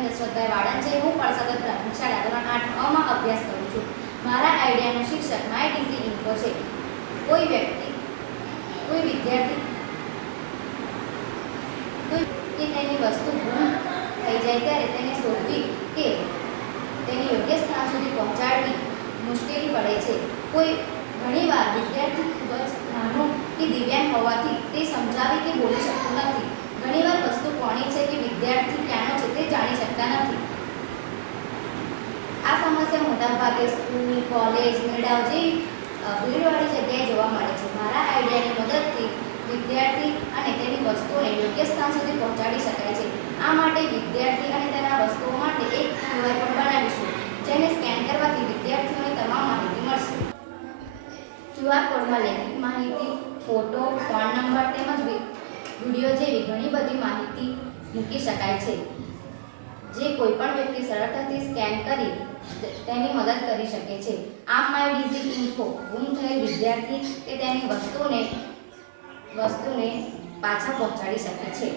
દેવેન્દ્ર શ્રદ્ધા વાળન છે। હું પડસદ પ્રાથમિક શાળા ધોરણ 8 માં અભ્યાસ કરું છું। મારા આઈડિયાનો શીર્ષક માય ડીસી ઇન્ફો છે। કોઈ વિદ્યાર્થી કે તેની વસ્તુ ગુમ થઈ જાય ત્યારે તેને શોધવી કે તેને યોગ્ય સ્થાન સુધી પહોંચાડવી મુશ્કેલી પડે છે। ઘણીવાર વિદ્યાર્થી ખૂબ જ નાનો કે દિવ્યાંગ હોવાથી તે સમજાવી કે બોલી શકતો નથી। ઘણીવાર વસ્તુ કોની છે કે વિદ્યાર્થી ક્યાંનો છે તે જાણી શકતા નથી। આ સમસ્યા મોટાભાગે સ્કૂલ, કોલેજ, મેળાઓ જેવી ભીડવાળી જગ્યાએ જોવા મળે છે। મારા આઈડિયાની મદદથી વિદ્યાર્થી અને તેની વસ્તુઓને યોગ્ય સ્થાન સુધી પહોંચાડી શકાય છે। આ માટે વિદ્યાર્થી અને તેના વસ્તુઓ માટે એક QR કોડ બનાવીશું, જેને સ્કેન કરવાથી વિદ્યાર્થીઓને તમામ માહિતી મળશે। QR કોડમાં લેખિત માહિતી, ફોટો, ફોન નંબર તેમજ વિડીયો જેવી ઘણી બધી માહિતી મૂકી શકાય છે, જે કોઈ પણ વ્યક્તિ સરળતાથી સ્કેન કરી તેની મદદ કરી શકે છે। આમ માય ડીસી ઇન્ફો ગુમ થયેલ વિદ્યાર્થી કે તેની વસ્તુને પાછા પહોંચાડી શકે છે।